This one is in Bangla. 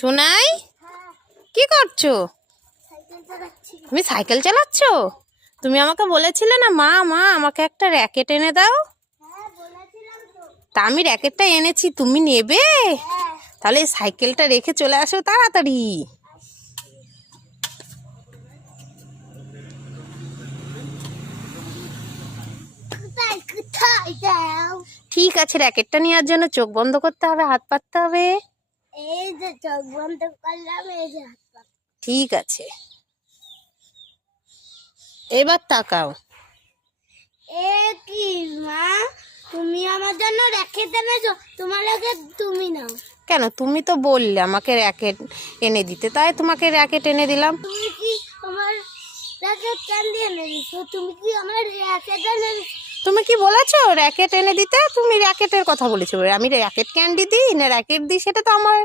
সোনাই, কি করছো? তুমি সাইকেল চালাচ্ছ? তুমি আমাকে বলেছিলে না, মা মা আমাকে একটা র্যাকেট এনে দাও। তা আমি র্যাকেটটা এনেছি, তুমি নেবে? তাহলে এই সাইকেলটা রেখে চলে আসো তাড়াতাড়ি। ঠিক আছে, র্যাকেটটা নেওয়ার জন্য চোখ বন্ধ করতে হবে, হাত পাততে হবে। এই যে চোখ বন্ধ করলাম, এই যে হাত পা। ঠিক আছে, এবার তাকাও। এ কি মা, তুমি আমার জন্য র্যাকেট এনেছো? তোমার র্যাকেট তুমি নাও। কেন, তুমি তো বললে আমাকে র্যাকেট এনে দিতে, তাই তোমাকে র্যাকেট এনে দিলাম। তুমি কি আমার র্যাকেট কেন দিয়ে এনে দিছো? তুমি কি আমার র্যাকেট এনে দিছো? তুমি কি বলেছো র্যাকেট এনে দিতে? তুমি র্যাকেটের কথা বলেছো। আমি র্যাকেট ক্যান্ডি দিই না র্যাকেট দিই, সেটা তো আমার